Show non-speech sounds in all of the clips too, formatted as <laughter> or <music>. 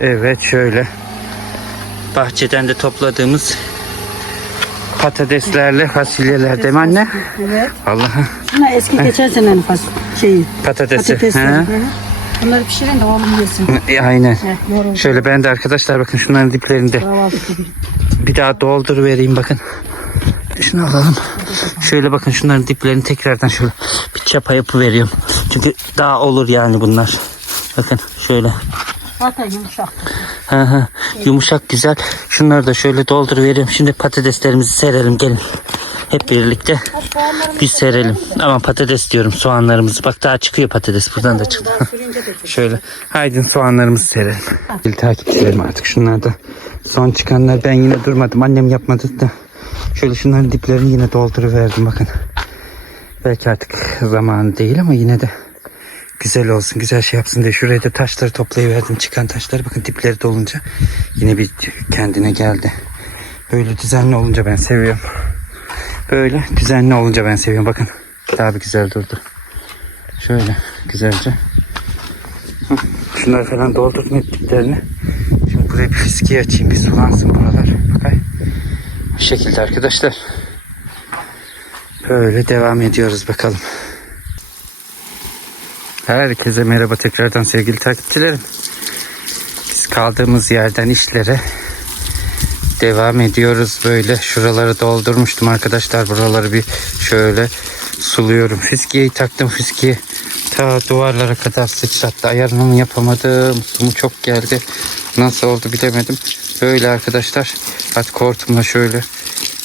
Evet şöyle. Bahçeden de topladığımız patateslerle fasulyeler değil mi anne? Evet. Allah'ım Şuna eski geçen senenin fas şeyi. patatesi. Patatesleri. He? Hı hı. Bunları pişirin de oğlum yesin. E, aynen. Heh. Şöyle ben de arkadaşlar bakın şunların diplerinde Kahvaltı gibi. bir daha doldur vereyim bakın. Şunu alalım. Şöyle bakın şunların diplerini tekrardan şöyle bir çapa yapı veriyorum. Çünkü daha olur yani bunlar. Bakın şöyle. Zaten yumuşak. Hı hı. Yumuşak güzel. Şunları da şöyle doldur vereyim. Şimdi patateslerimizi serelim gelin. Hep birlikte bir serelim. Ama patates diyorum soğanlarımızı. Bak daha çıkıyor patates. Buradan da çıktı. Şöyle. Haydi soğanlarımızı serelim. Bir takipçilerim artık şunlar da. Son çıkanlar ben yine durmadım. Annem yapmadı da. Şöyle şunların diplerini yine dolduruverdim bakın. Belki artık zamanı değil ama yine de güzel olsun, güzel şey yapsın diye şuraya da taşları toplayıverdim. Çıkan taşları bakın dipleri dolunca yine bir kendine geldi. Böyle düzenli olunca ben seviyorum. Böyle düzenli olunca ben seviyorum. Bakın daha bir güzel durdu. Şöyle güzelce. Şunları falan doldurdum hep diplerini. Şimdi buraya bir fiskiye açayım. Bir sulansın buralar. Bakay. Bu şekilde arkadaşlar. Böyle devam ediyoruz bakalım. Herkese merhaba tekrardan sevgili takipçilerim. Biz kaldığımız yerden işlere devam ediyoruz böyle. Şuraları doldurmuştum arkadaşlar. Buraları bir şöyle suluyorum. Fiskiyeyi taktım fiskiye. Ta duvarlara kadar sıçrattı. Ayarını yapamadım. Sumu çok geldi. Nasıl oldu bilemedim. Böyle arkadaşlar. Artık hortumla şöyle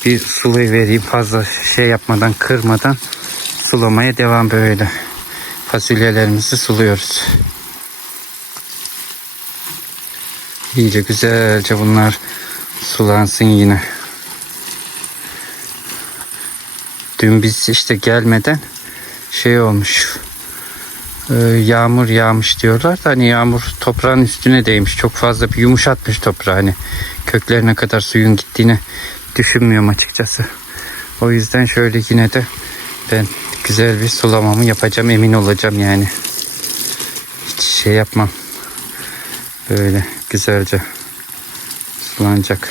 bir sulayı vereyim. Fazla şey yapmadan kırmadan sulamaya devam böyle. Fasulyelerimizi suluyoruz. İyice güzelce bunlar sulansın yine. Dün biz işte gelmeden şey olmuş. e, Yağmur yağmış diyorlar da hani yağmur toprağın üstüne değmiş. Çok fazla bir yumuşatmış toprağı. Hani köklerine kadar suyun gittiğini düşünmüyorum açıkçası. O yüzden şöyle yine de ben güzel bir sulamamı yapacağım emin olacağım yani. Hiç şey yapmam. Böyle güzelce sulanacak.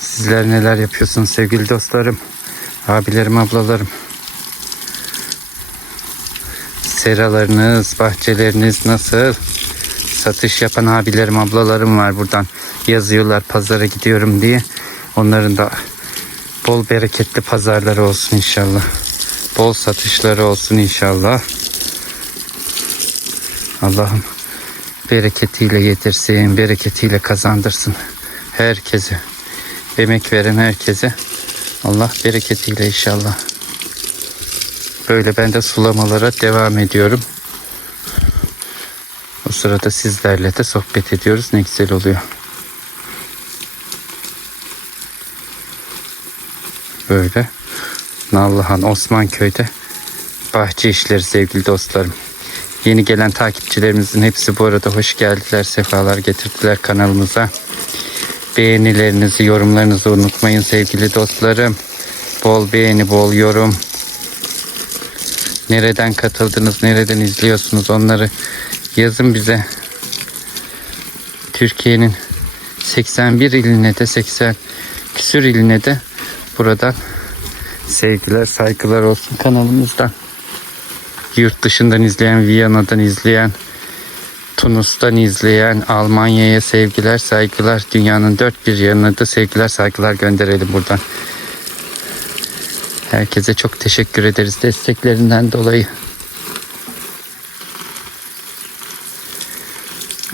Sizler neler yapıyorsunuz sevgili dostlarım, abilerim, ablalarım? Seralarınız, bahçeleriniz nasıl? Satış yapan abilerim, ablalarım var buradan. Yazıyorlar pazara gidiyorum diye. Onların da bol bereketli pazarları olsun inşallah. Bol satışları olsun inşallah. Allah'ım bereketiyle yedirsin, bereketiyle kazandırsın herkese. Emek veren herkese Allah bereketiyle inşallah. Böyle ben de sulamalara devam ediyorum. Sırada sizlerle de sohbet ediyoruz. Ne güzel oluyor. Böyle Nallıhan Osmanköy'de bahçe işleri sevgili dostlarım. Yeni gelen takipçilerimizin hepsi bu arada hoş geldiler, sefalar getirdiler kanalımıza. Beğenilerinizi, yorumlarınızı unutmayın sevgili dostlarım. Bol beğeni, bol yorum. Nereden katıldınız, nereden izliyorsunuz onları yazın bize. Türkiye'nin 81 iline de 80 küsür iline de buradan sevgiler, saygılar olsun kanalımızdan. Yurt dışından izleyen, Viyana'dan izleyen, Tunus'tan izleyen, Almanya'ya sevgiler, saygılar. Dünyanın dört bir yanına da sevgiler, saygılar gönderelim buradan. Herkese çok teşekkür ederiz desteklerinden dolayı.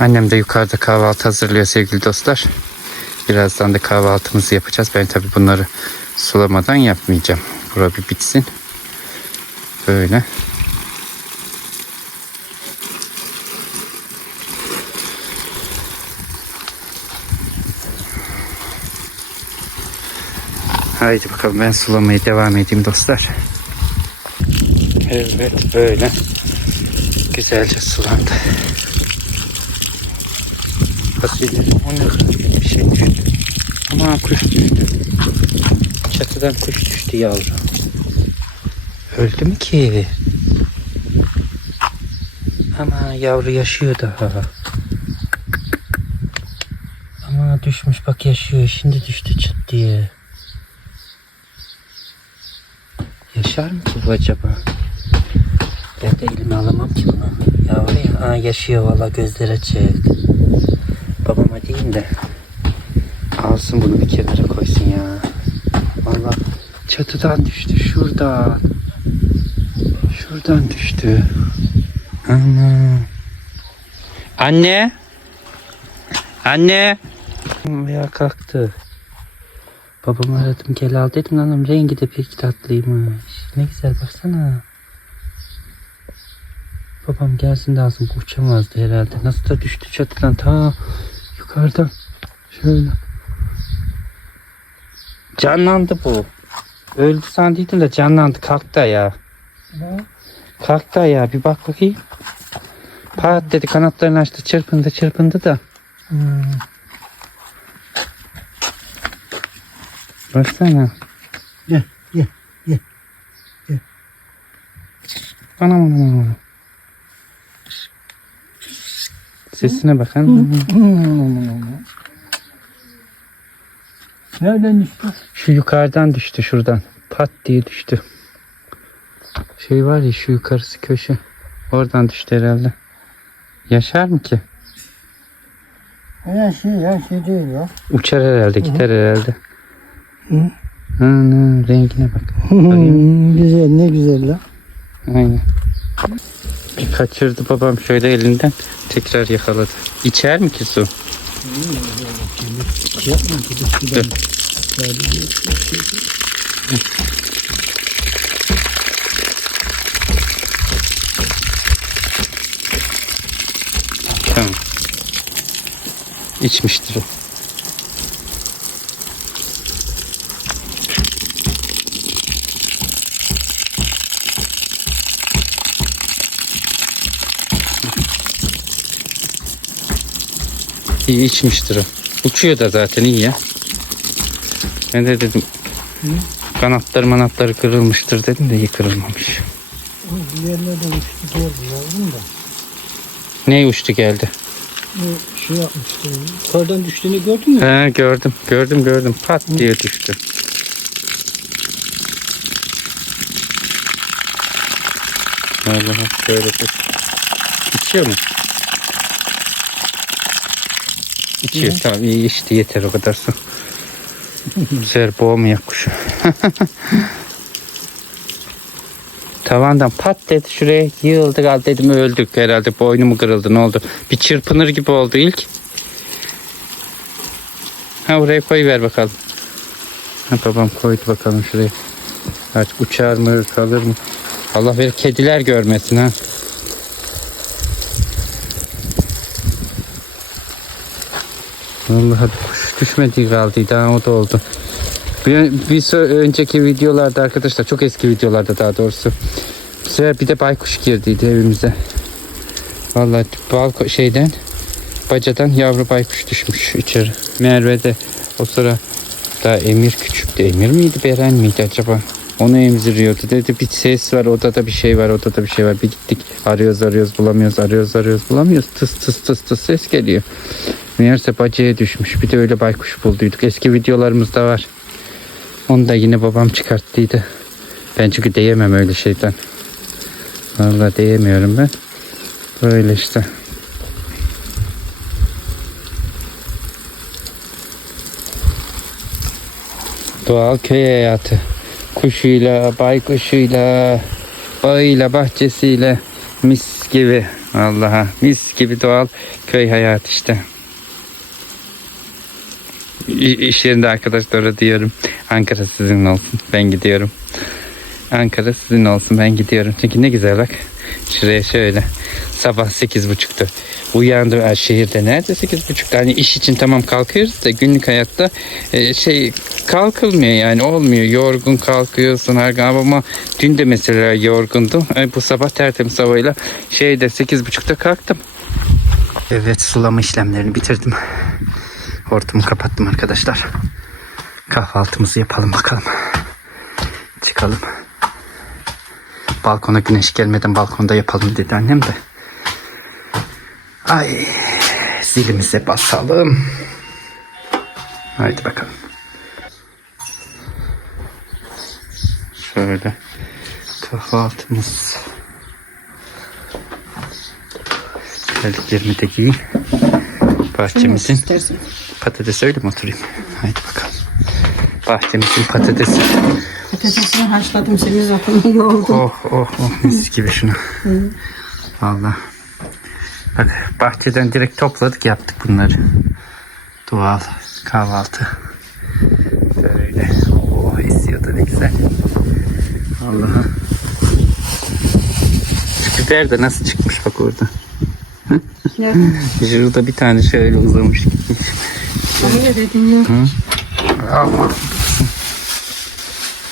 Annem de yukarıda kahvaltı hazırlıyor sevgili dostlar. Birazdan da kahvaltımızı yapacağız. Ben tabi bunları sulamadan yapmayacağım. Bura bir bitsin. Böyle. Haydi bakalım ben sulamaya devam edeyim dostlar. Evet böyle güzelce sulandı. Fasulye o ne? Bir şey düştü. Ama kuş düştü. Çatıdan kuş düştü yavrum. Öldü mü ki? Ama yavru yaşıyor daha. Ama düşmüş bak yaşıyor. Şimdi düştü çıt diye. Yaşar mı ki bu acaba? Ben de elime alamam ki bunu. Yavru ya. Aa, yaşıyor valla gözleri açık. Babama diyeyim de alsın bunu bir kenara koysun ya. Valla çatıdan düştü şuradan. Şuradan düştü. Ana. Anne. Anne. Ayağa kalktı. Babamı aradım gel al dedim hanım rengi de pek tatlıymış. Ne güzel baksana. Babam gelsin bu uçamazdı herhalde. Nasıl da düştü çatıdan ta yukarıdan. Şöyle. Canlandı bu. Öldü sandıydım da canlandı kalktı ya. Kalktı ya bir bak bakayım. Pat dedi kanatlarını açtı çırpındı çırpındı da. Baksana. Gel, gel, gel, gel. Anam anam anam. Sesine bakın. Nereden düştü? Şu yukarıdan düştü şuradan. Pat diye düştü. Şey var ya şu yukarısı köşe. Oradan düştü herhalde. Yaşar mı ki? Her şey, her şey değil ya. Uçar herhalde, gider herhalde. Hı. Ana, rengine bak. Bakayım. güzel, ne güzel la. Aynen. Kaçırdı babam şöyle elinden. Tekrar yakaladı. İçer mi ki su? Şey şuradan. Tamam. İçmiştir. İyi içmiştir o. Uçuyor da zaten iyi ya. Ben de dedim kanatları manatları kırılmıştır dedim de iyi kırılmamış. Yerlerden uçtu gördü yavrum da. Ne uçtu geldi? Şey yapmıştı. Yukarıdan düştüğünü gördün mü? He gördüm gördüm gördüm pat diye düştü. Vallahi şöyle bir içiyor mu? İçiyor tamam iyi içti yeter o kadar su. Sefer boğmayak kuşu. Tavandan pat dedi şuraya yığıldı kaldı dedim öldük herhalde boynu mu kırıldı ne oldu? Bir çırpınır gibi oldu ilk. Ha oraya koyuver bakalım. Ha, babam koydu bakalım şuraya. Artık uçar mı kalır mı? Allah verir kediler görmesin ha. Vallahi kuş düşmediği kaldı daha o da oldu. Bir, bir önceki videolarda arkadaşlar çok eski videolarda daha doğrusu. Bu sefer bir de baykuş girdiydi evimize. Vallahi balko şeyden bacadan yavru baykuş düşmüş içeri. Merve de o sıra daha Emir küçüktü. Emir miydi Beren miydi acaba? Onu emziriyordu. Dedi bir ses var odada bir şey var odada bir şey var. Bir gittik arıyoruz arıyoruz bulamıyoruz arıyoruz arıyoruz bulamıyoruz. Tıs tıs tıs tıs ses geliyor. Meğerse bacaya düşmüş. Bir de öyle baykuş bulduyduk. Eski videolarımızda var. Onu da yine babam çıkarttıydı. Ben çünkü diyemem öyle şeyden. Vallahi diyemiyorum ben. Böyle işte. Doğal köy hayatı. Kuşuyla, baykuşuyla, bağıyla, bahçesiyle mis gibi. Allah'a mis gibi doğal köy hayatı işte. İş yerinde arkadaşlara diyorum. Ankara sizin olsun. Ben gidiyorum. Ankara sizin olsun. Ben gidiyorum. Çünkü ne güzel bak. Şuraya şöyle. Sabah sekiz buçuktu. Uyandım er, şehirde nerede sekiz buçukta. Hani iş için tamam kalkıyoruz da günlük hayatta e, şey kalkılmıyor yani olmuyor. Yorgun kalkıyorsun her gün ama dün de mesela yorgundum. E, bu sabah tertemiz havayla şeyde sekiz buçukta kalktım. Evet sulama işlemlerini bitirdim. Hortumu kapattım arkadaşlar. Kahvaltımızı yapalım bakalım. Çıkalım. balkona güneş gelmeden balkonda yapalım dedi annem de. Ay zilimize basalım. Haydi bakalım. Şöyle kahvaltımız. Terliklerimi de giyin. Bahçemizin İstersen. patates öyle mi oturayım? Haydi bakalım. Bahçemizin patatesi. Patatesini haşladım seni zaten iyi oldu. Oh oh oh mis gibi şunu. Valla. Bak bahçeden direkt topladık yaptık bunları. Doğal kahvaltı. Böyle. Oh esiyor da ne güzel. Allah'ım. Şu biber de nasıl çıkmış bak orada. Şurada bir tane şöyle uzamış gitmiş. Öyle dedim ya. Allah.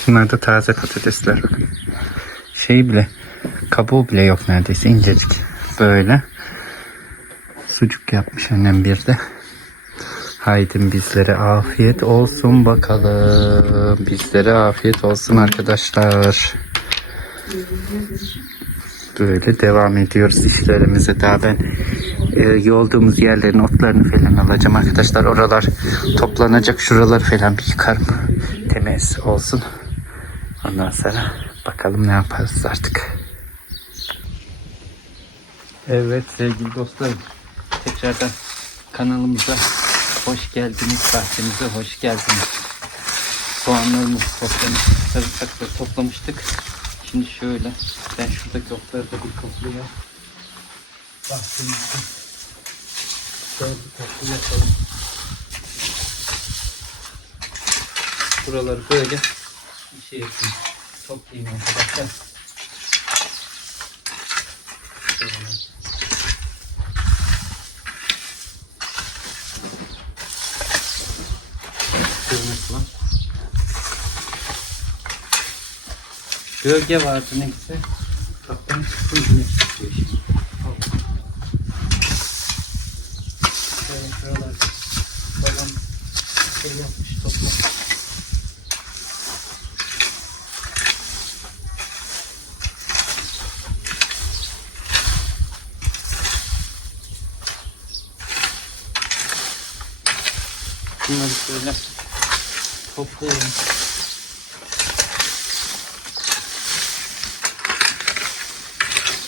Bunlar da taze patatesler. Şey bile kabuğu bile yok neredeyse incecik. Böyle. Sucuk yapmış annem bir de. Haydi bizlere afiyet olsun bakalım. Bizlere afiyet olsun arkadaşlar. Böyle devam ediyoruz işlerimize. Daha ben e, yolduğumuz yerlerin otlarını falan alacağım arkadaşlar. Oralar toplanacak. Şuraları falan bir yıkarım. Temiz olsun. Ondan sonra bakalım ne yaparız artık. Evet sevgili dostlarım. Tekrardan kanalımıza hoş geldiniz. Bahçemize hoş geldiniz. Soğanlarımızı toplamış, sarımsakları toplamıştık. Şimdi şöyle ben şuradaki otları da bir toplayayım. Bahçemizde şöyle bir toplu yapalım. Buraları böyle bir şey yapayım. Toplayayım arkadaşlar. Şöyle. Şöyle var. Gölge vardı neyse. Bakın yine çıkıyor şimdi. Şöyle şuralar. Babam şey yapmış toplamış. Bunları şöyle toplayalım.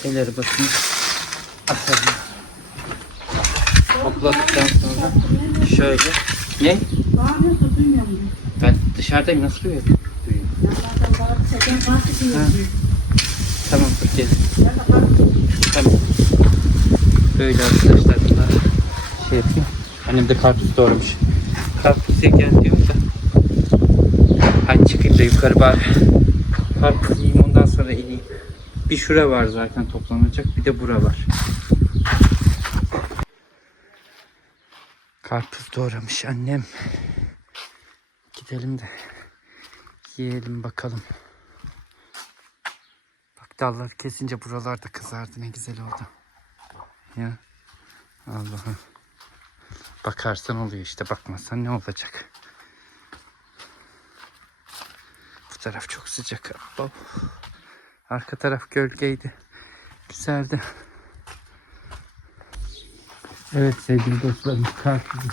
Şeyleri bakın atalım. Topladıktan sonra şöyle. Ne? Ben dışarıdayım nasıl duyuyorum? Tamam dur gel. Tamam. Böyle arkadaşlar bunlar şey yapayım. Annem de karpuz doğramış. Karpuz yerken diyor da. Hadi çıkayım da yukarı bari. Karpuz yiyeyim ondan sonra ineyim. Bir şura var zaten toplanacak. Bir de bura var. Karpuz doğramış annem. Gidelim de yiyelim bakalım. Bak dalları kesince buralarda kızardı ne güzel oldu. Ya Allah'ım. Bakarsan oluyor işte bakmazsan ne olacak. Bu taraf çok sıcak. Abba. Arka taraf gölgeydi. Güzeldi. Evet sevgili dostlarım karpuzu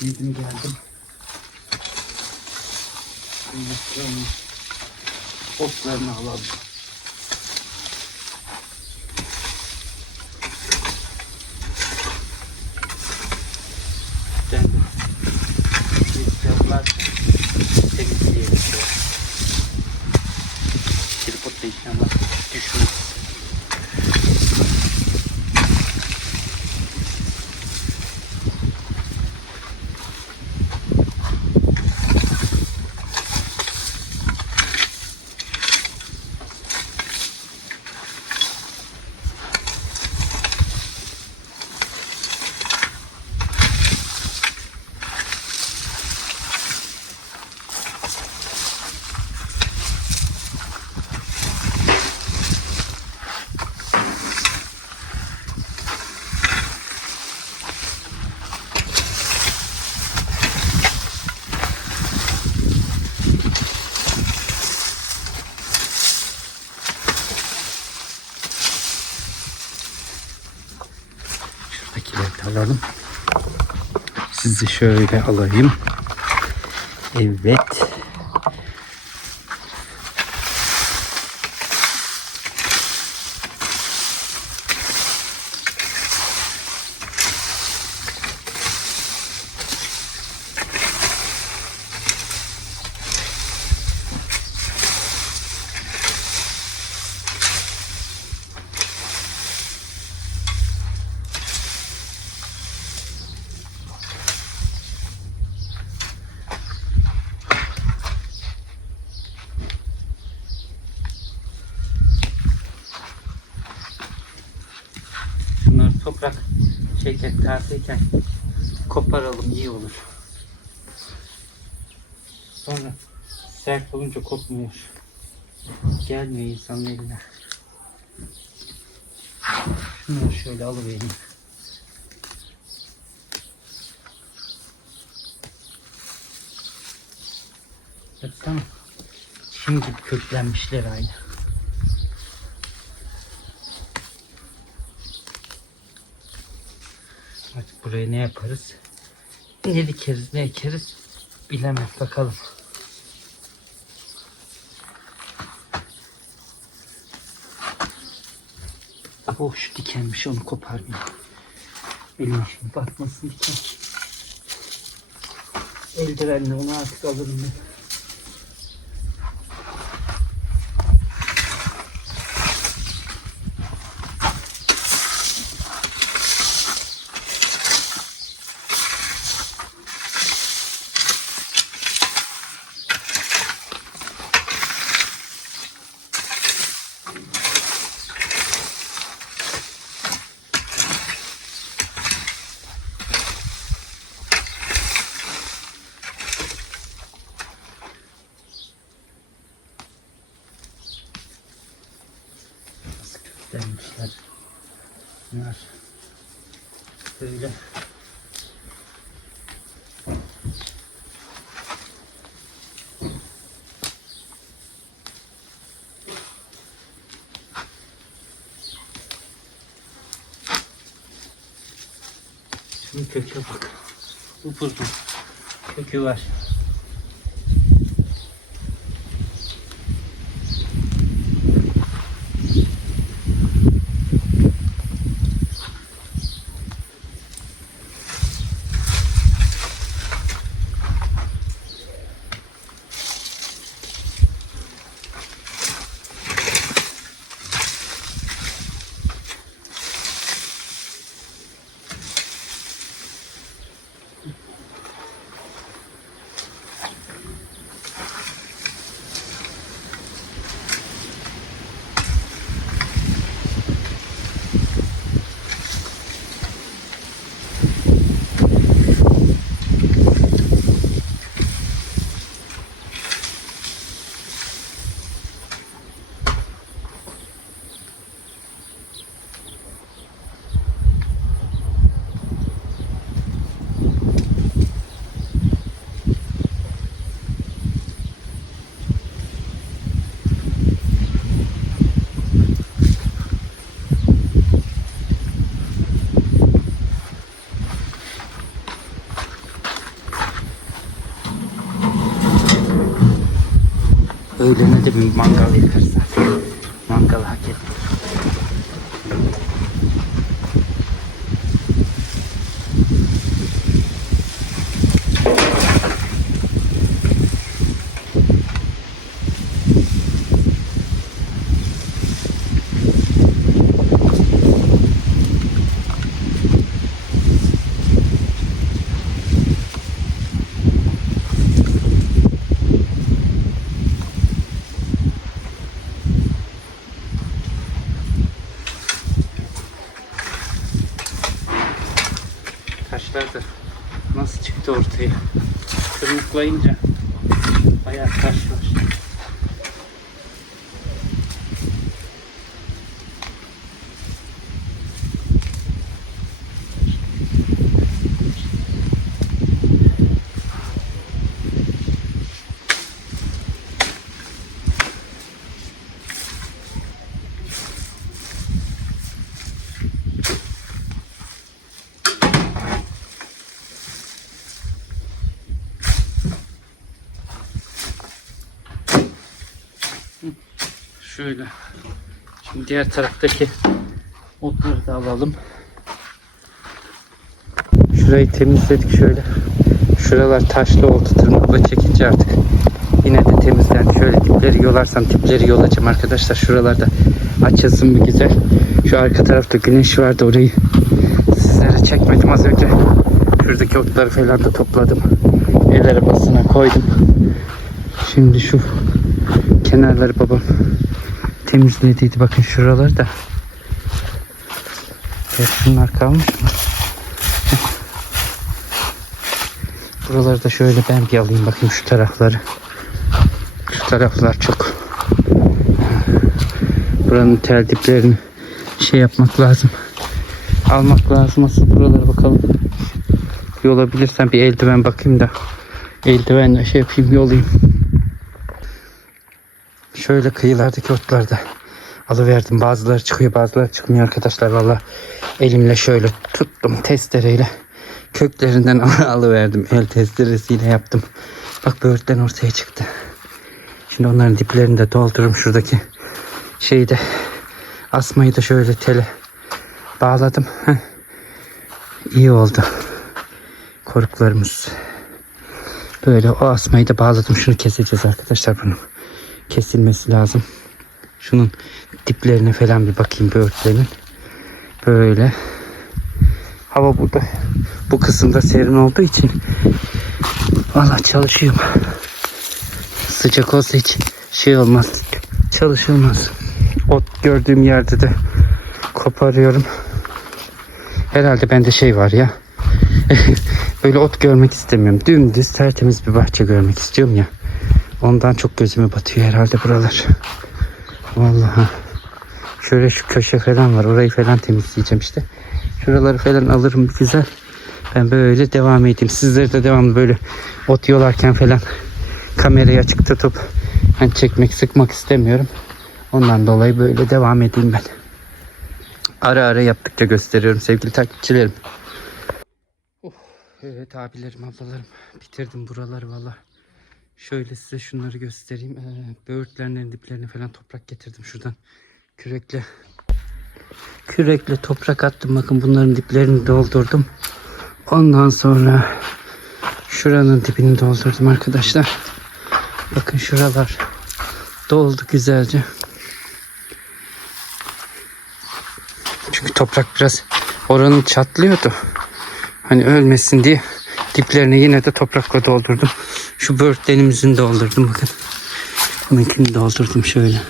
yedim geldim. Otlarını alalım. Alalım. Sizi şöyle alayım. Evet. Şunları toprak şeyken tazeyken koparalım iyi olur. Sonra sert olunca kopmuyor. Gelmiyor insanın eline. Şunları şöyle alıvereyim. Evet, tamam. Şimdi köklenmişler aynı. Artık buraya ne yaparız? Ne dikeriz, ne ekeriz bilemez bakalım. Oh şu dikenmiş onu koparmayayım. Elim şimdi batmasın diken. Eldivenle onu artık alırım ben. Nasıl köklenmişler. Bunlar böyle Şunun köke bak. Upuzun. Kökü var. Öğlene de bir mangal yakarız explained Şöyle. Şimdi diğer taraftaki otları da alalım. Şurayı temizledik şöyle. Şuralar taşlı oldu tırmıkla çekince artık. Yine de temizlendi. Şöyle dipleri yolarsam dipleri yolacağım arkadaşlar. Şuralarda açılsın bir güzel. Şu arka tarafta güneş vardı orayı sizlere çekmedim az önce. Şuradaki otları falan da topladım. El arabasına koydum. Şimdi şu kenarları babam temizlediydi. Bakın şuraları da. Ya şunlar kalmış mı? Buraları da şöyle ben bir alayım bakayım şu tarafları. Şu taraflar çok. Buranın tel diplerini şey yapmak lazım. Almak lazım asıl buralara bakalım. Yolabilirsem bir eldiven bakayım da. Eldivenle şey yapayım yolayım. Şöyle kıyılardaki otlarda alıverdim. Bazıları çıkıyor bazıları çıkmıyor arkadaşlar. Valla elimle şöyle tuttum testereyle. Köklerinden <laughs> alıverdim. El testeresiyle yaptım. Bak böğürtlen ortaya çıktı. Şimdi onların diplerini de doldururum. Şuradaki şeyi de asmayı da şöyle tele bağladım. Heh. İyi oldu. Koruklarımız. Böyle o asmayı da bağladım. Şunu keseceğiz arkadaşlar bunu. Kesilmesi lazım. Şunun diplerine falan bir bakayım böğürtlerin. Böyle. Hava burada bu kısımda serin olduğu için valla çalışıyorum. Sıcak olsa hiç şey olmaz. Çalışılmaz. Ot gördüğüm yerde de koparıyorum. Herhalde bende şey var ya. <laughs> Böyle ot görmek istemiyorum. Dümdüz tertemiz bir bahçe görmek istiyorum ya. Ondan çok gözüme batıyor herhalde buralar. Vallahi. Şöyle şu köşe falan var. Orayı falan temizleyeceğim işte. Şuraları falan alırım güzel. Ben böyle devam edeyim. Sizleri de devamlı böyle ot yolarken falan kamerayı açık tutup hani çekmek sıkmak istemiyorum. Ondan dolayı böyle devam edeyim ben. Ara ara yaptıkça gösteriyorum sevgili takipçilerim. Oh, evet abilerim ablalarım bitirdim buraları valla. Şöyle size şunları göstereyim. Ee, böğürtlerin diplerine falan toprak getirdim şuradan. Kürekle kürekle toprak attım. Bakın bunların diplerini doldurdum. Ondan sonra şuranın dibini doldurdum arkadaşlar. Bakın şuralar doldu güzelce. Çünkü toprak biraz oranın çatlıyordu. Hani ölmesin diye diplerini yine de toprakla doldurdum. Şu böğürtlenimizin doldurdum bakın. Bununkini doldurdum şöyle.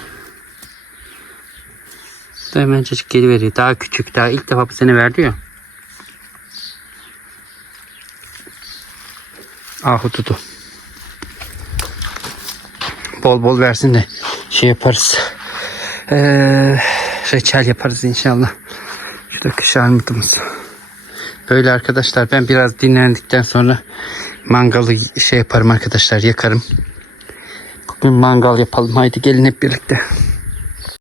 Da hemencecik geliveriyor. Daha küçük. Daha ilk defa bu sene verdi ya. Ahududu. Bol bol versin de şey yaparız. Ee, reçel yaparız inşallah. Şurada kış armutumuz. Böyle arkadaşlar ben biraz dinlendikten sonra mangalı şey yaparım arkadaşlar yakarım. Bugün mangal yapalım. Haydi gelin hep birlikte.